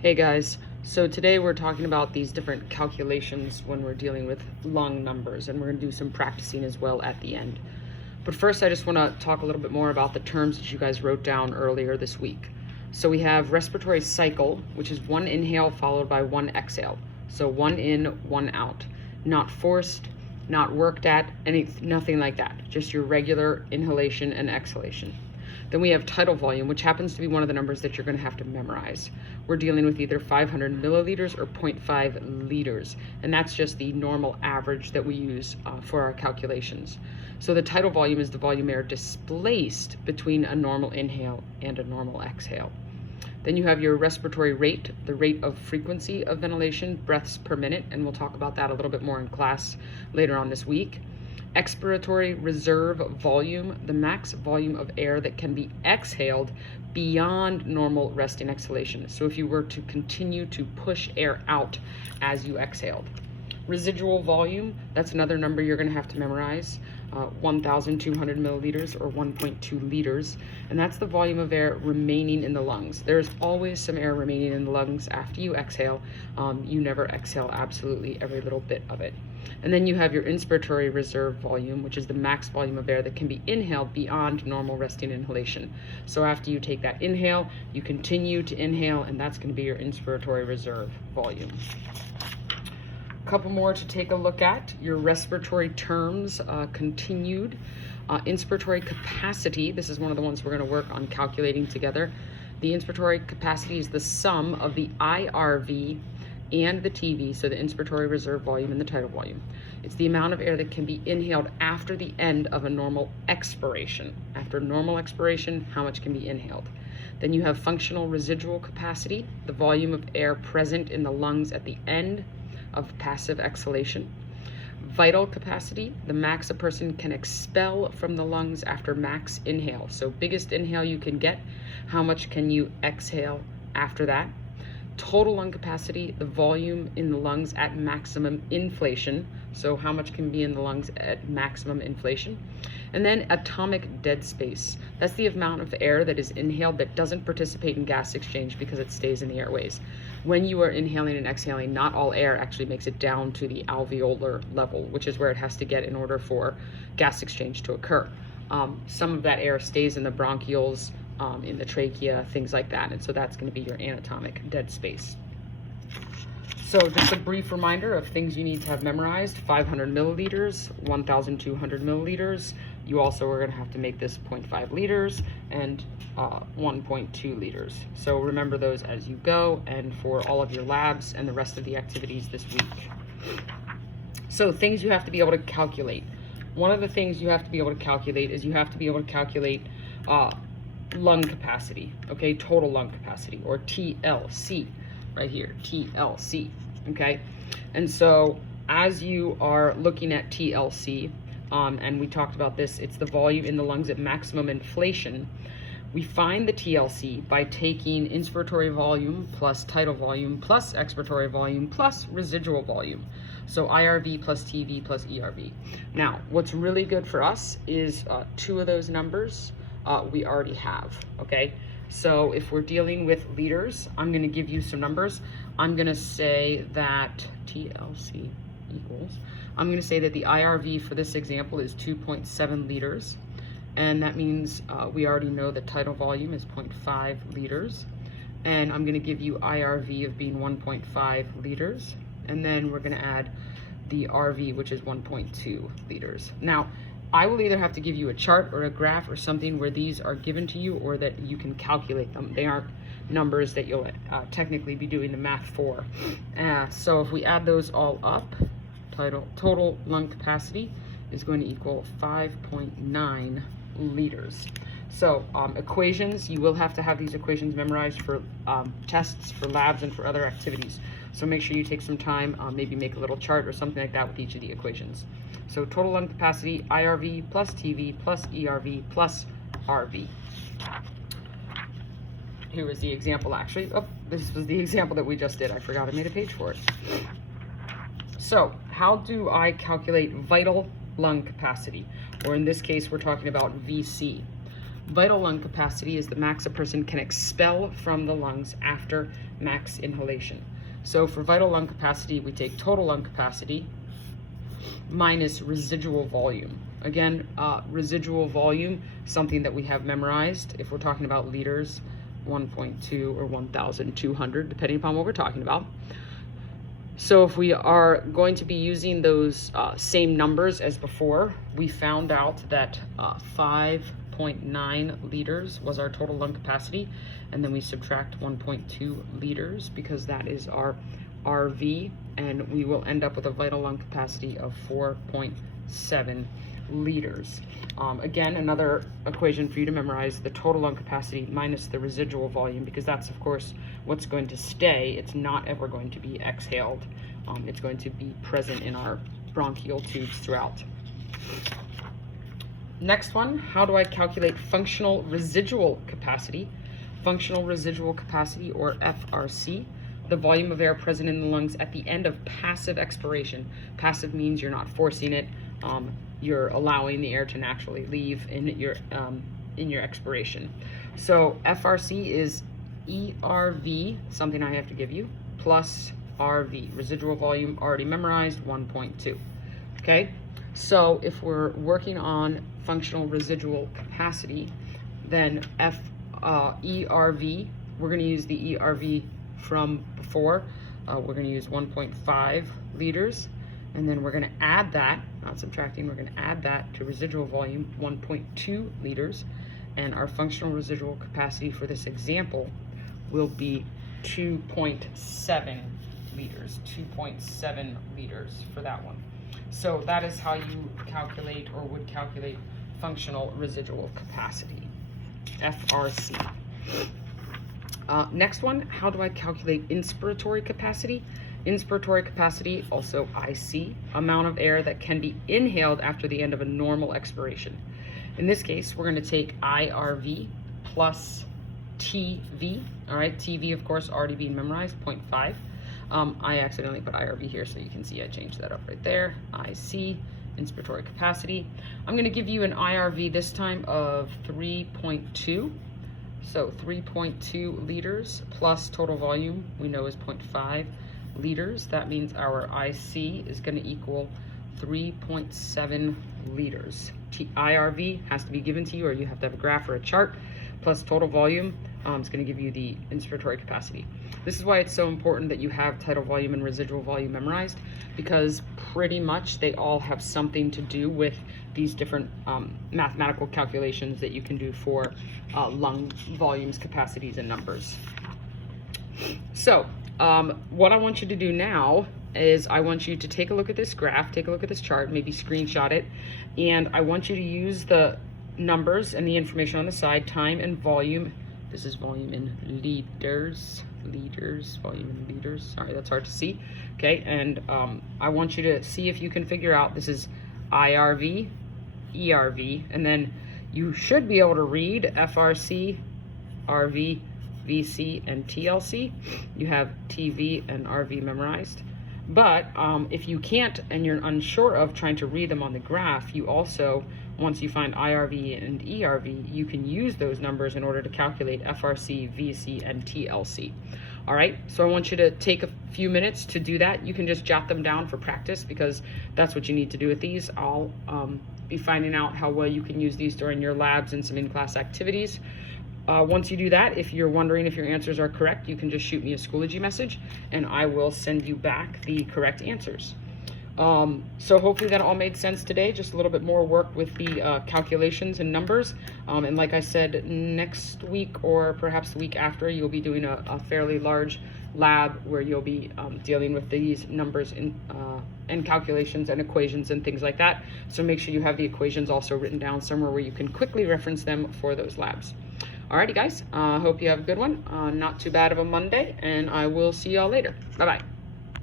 Hey guys, so today we're talking about these different calculations when we're dealing with lung numbers, and we're going to do some practicing as well at the end. But first I just want to talk a little bit more about the terms that you guys wrote down earlier this week. So we have respiratory cycle, which is one inhale followed by one exhale. So one in, one out. Not forced, not worked at, nothing like that. Just your regular inhalation and exhalation. Then we have tidal volume, which happens to be one of the numbers that you're going to have to memorize. We're dealing with either 500 milliliters or 0.5 liters, and that's just the normal average that we use for our calculations. So the tidal volume is the volume air displaced between a normal inhale and a normal exhale. Then you have your respiratory rate, the rate of frequency of ventilation, breaths per minute, and we'll talk about that a little bit more in class later on this week. Expiratory reserve volume, the max volume of air that can be exhaled beyond normal resting exhalation. So if you were to continue to push air out as you exhaled. Residual volume, that's another number you're going to have to memorize, 1,200 milliliters or 1.2 liters, and that's the volume of air remaining in the lungs. There's always some air remaining in the lungs after you exhale. You never exhale absolutely every little bit of it. And then you have your inspiratory reserve volume, which is the max volume of air that can be inhaled beyond normal resting inhalation. So after you take that inhale, you continue to inhale, and that's going to be your inspiratory reserve volume. Couple more to take a look at. Your respiratory terms continued. Inspiratory capacity, this is one of the ones we're going to work on calculating together. The inspiratory capacity is the sum of the IRV and the TV, so the inspiratory reserve volume and the tidal volume. It's the amount of air that can be inhaled after the end of a normal expiration. After normal expiration, how much can be inhaled? Then you have functional residual capacity, the volume of air present in the lungs at the end of passive exhalation. Vital capacity, the max a person can expel from the lungs after max inhale. So biggest inhale you can get, how much can you exhale after that? Total lung capacity, the volume in the lungs at maximum inflation. So how much can be in the lungs at maximum inflation? And then atomic dead space. That's the amount of air that is inhaled that doesn't participate in gas exchange because it stays in the airways. When you are inhaling and exhaling, not all air actually makes it down to the alveolar level, which is where it has to get in order for gas exchange to occur. Some of that air stays in the bronchioles, in the trachea, things like that. And so that's going to be your anatomic dead space. So just a brief reminder of things you need to have memorized: 500 milliliters, 1,200 milliliters. You also are going to have to make this 0.5 liters and 1.2 liters. So remember those as you go, and for all of your labs and the rest of the activities this week. So things you have to be able to calculate. One of the things you have to be able to calculate is you have to be able to calculate lung capacity, okay, total lung capacity, or TLC, right here, TLC, okay? And so as you are looking at TLC, and we talked about this, it's the volume in the lungs at maximum inflation. We find the TLC by taking inspiratory volume plus tidal volume plus expiratory volume plus residual volume. So IRV plus TV plus ERV. Now, what's really good for us is two of those numbers we already have, okay? So if we're dealing with liters, I'm going to give you some numbers. I'm going to say that TLC equals, I'm going to say that the IRV for this example is 2.7 liters. And that means we already know that tidal volume is 0.5 liters. And I'm going to give you IRV of being 1.5 liters. And then we're going to add the RV, which is 1.2 liters. Now, I will either have to give you a chart or a graph or something where these are given to you, or that you can calculate them. They aren't numbers that you'll technically be doing the math for. So if we add those all up, total lung capacity is going to equal 5.9 liters. So equations, you will have to have these equations memorized for tests, for labs, and for other activities. So make sure you take some time, maybe make a little chart or something like that with each of the equations. So total lung capacity, IRV plus TV plus ERV plus RV. Here was the example actually. Oh, this was the example that we just did. I forgot I made a page for it. So how do I calculate vital lung capacity? Or in this case, we're talking about VC. Vital lung capacity is the max a person can expel from the lungs after max inhalation. So for vital lung capacity, we take total lung capacity minus residual volume. Again, residual volume, something that we have memorized. If we're talking about liters, 1.2 or 1,200, depending upon what we're talking about. So if we are going to be using those same numbers as before, we found out that 5.9 liters was our total lung capacity, and then we subtract 1.2 liters because that is our RV, and we will end up with a vital lung capacity of 4.7 liters. Again, another equation for you to memorize, the total lung capacity minus the residual volume, because that's of course what's going to stay. It's not ever going to be exhaled. It's going to be present in our bronchial tubes throughout. Next one, how do I calculate functional residual capacity? Functional residual capacity, or FRC, the volume of air present in the lungs at the end of passive expiration. Passive means you're not forcing it. You're allowing the air to naturally leave in your expiration. So FRC is ERV, something I have to give you, plus RV, residual volume already memorized, 1.2. Okay, so if we're working on functional residual capacity, then ERV, we're going to use the ERV from before. We're going to use 1.5 liters. And then we're going to add that, not subtracting, we're going to add that to residual volume, 1.2 liters. And our functional residual capacity for this example will be 2.7 liters, 2.7 liters for that one. So that is how you calculate, or would calculate, functional residual capacity, FRC. Next one, how do I calculate inspiratory capacity? Inspiratory capacity, also IC, amount of air that can be inhaled after the end of a normal expiration. In this case, we're going to take IRV plus TV. All right, TV, of course, already being memorized, 0.5. I accidentally put IRV here, so you can see I changed that up right there. IC, inspiratory capacity. I'm going to give you an IRV this time of 3.2. So 3.2 liters plus total volume we know is 0.5 liters. That means our IC is going to equal 3.7 liters. IRV has to be given to you, or you have to have a graph or a chart, plus total volume is going to give you the inspiratory capacity. This is why it's so important that you have tidal volume and residual volume memorized, because pretty much they all have something to do with these different mathematical calculations that you can do for lung volumes, capacities, and numbers. So what I want you to do now is I want you to take a look at this graph, take a look at this chart, maybe screenshot it, and I want you to use the numbers and the information on the side, time and volume. This is volume in liters, volume in liters. Sorry, that's hard to see. Okay, and I want you to see if you can figure out, this is IRV, ERV, and then you should be able to read FRC, RV, VC, and TLC. You have TV and RV memorized. But if you can't and you're unsure of trying to read them on the graph, you also, once you find IRV and ERV, you can use those numbers in order to calculate FRC, VC, and TLC. All right, so I want you to take a few minutes to do that. You can just jot them down for practice, because that's what you need to do with these. I'll be finding out how well you can use these during your labs and some in-class activities. Once you do that, if you're wondering if your answers are correct, you can just shoot me a Schoology message and I will send you back the correct answers. So hopefully that all made sense today. Just a little bit more work with the calculations and numbers. And like I said, next week or perhaps the week after, you'll be doing a fairly large lab where you'll be dealing with these numbers and calculations and equations and things like that. So make sure you have the equations also written down somewhere where you can quickly reference them for those labs. Alrighty guys, hope you have a good one. Not too bad of a Monday, and I will see y'all later. Bye-bye.